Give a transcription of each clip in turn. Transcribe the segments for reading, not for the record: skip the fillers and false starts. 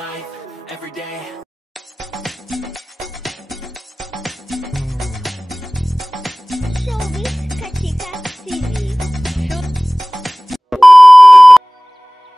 life every day. Showbiz Kachika TV.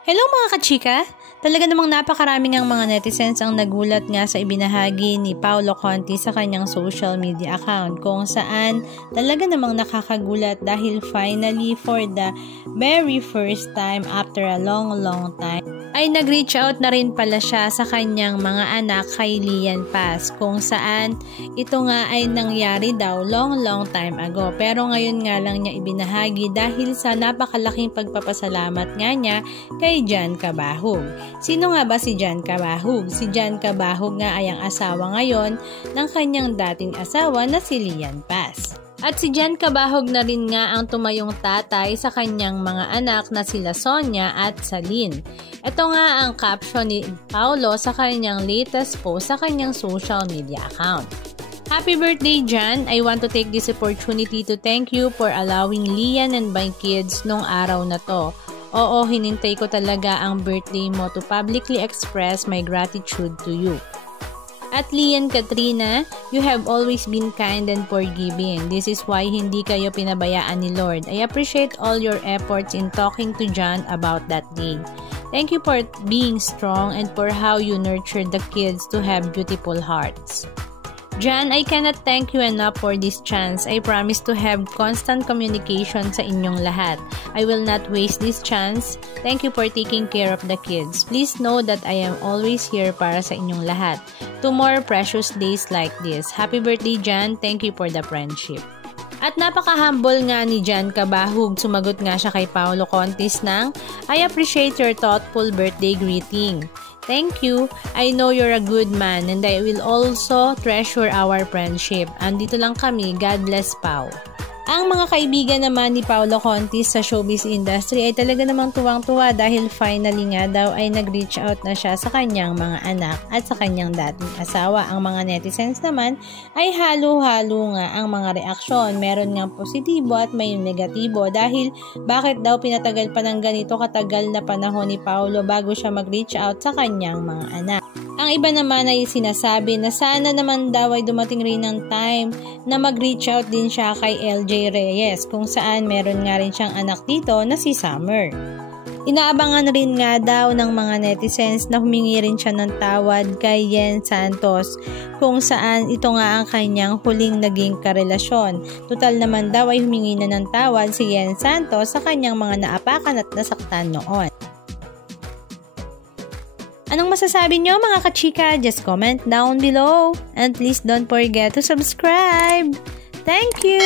Hello mga kachika! Talaga namang napakaraming ang mga netizens ang nagulat nga sa ibinahagi ni Paolo Conti sa kanyang social media account kung saan talaga namang nakakagulat dahil finally for the very first time after a long time ay nag-reach out na rin pala siya sa kanyang mga anak kay Lian Paz kung saan ito nga ay nangyari daw long time ago pero ngayon nga lang niya ibinahagi dahil sa napakalaking pagpapasalamat nga niya kay Jan Cabahug. Sino nga ba si Jan Cabahug? Si Jan Cabahug nga ay ang asawa ngayon ng kanyang dating asawa na si Lian Paz. At si Jan Cabahug na rin nga ang tumayong tatay sa kanyang mga anak na sila Sonia at Salin. Ito nga ang caption ni Paolo sa kanyang latest post sa kanyang social media account. Happy birthday, Jan! I want to take this opportunity to thank you for allowing Lian and my kids nung araw na to. Oo, hinintay ko talaga ang birthday mo to publicly express my gratitude to you. At Lian Katrina, you have always been kind and forgiving. This is why hindi kayo pinabayaan ni Lord. I appreciate all your efforts in talking to John about that day. Thank you for being strong and for how you nurtured the kids to have beautiful hearts. John, I cannot thank you enough for this chance. I promise to have constant communication sa inyong lahat. I will not waste this chance. Thank you for taking care of the kids. Please know that I am always here para sa inyong lahat. 2 more precious days like this. Happy birthday, John. Thank you for the friendship. At napaka-humble nga ni Jan Cabahug, sumagot nga siya kay Paolo Contis ng, I appreciate your thoughtful birthday greeting. Thank you. I know you're a good man and I will also treasure our friendship. Andito lang kami. God bless, Pao. Ang mga kaibigan naman ni Paolo Contis sa showbiz industry ay talaga namang tuwang-tuwa dahil finally nga daw ay nag-reach out na siya sa kanyang mga anak at sa kanyang dating asawa. Ang mga netizens naman ay halo-halo nga ang mga reaksyon. Meron nga positibo at may negatibo dahil bakit daw pinatagal pa ng ganito katagal na panahon ni Paolo bago siya mag-reach out sa kanyang mga anak. Ang iba naman ay sinasabi na sana naman daw ay dumating rin ng time na mag-reach out din siya kay LJ Reyes kung saan meron nga rin siyang anak dito na si Summer. Inaabangan rin nga daw ng mga netizens na humingi rin siya ng tawad kay Yen Santos kung saan ito nga ang kanyang huling naging karelasyon. Total naman daw ay humingi na ng tawad si Yen Santos sa kanyang mga naapakan at nasaktan noon. Anong masasabi nyo mga kachika? Just comment down below. And please don't forget to subscribe. Thank you!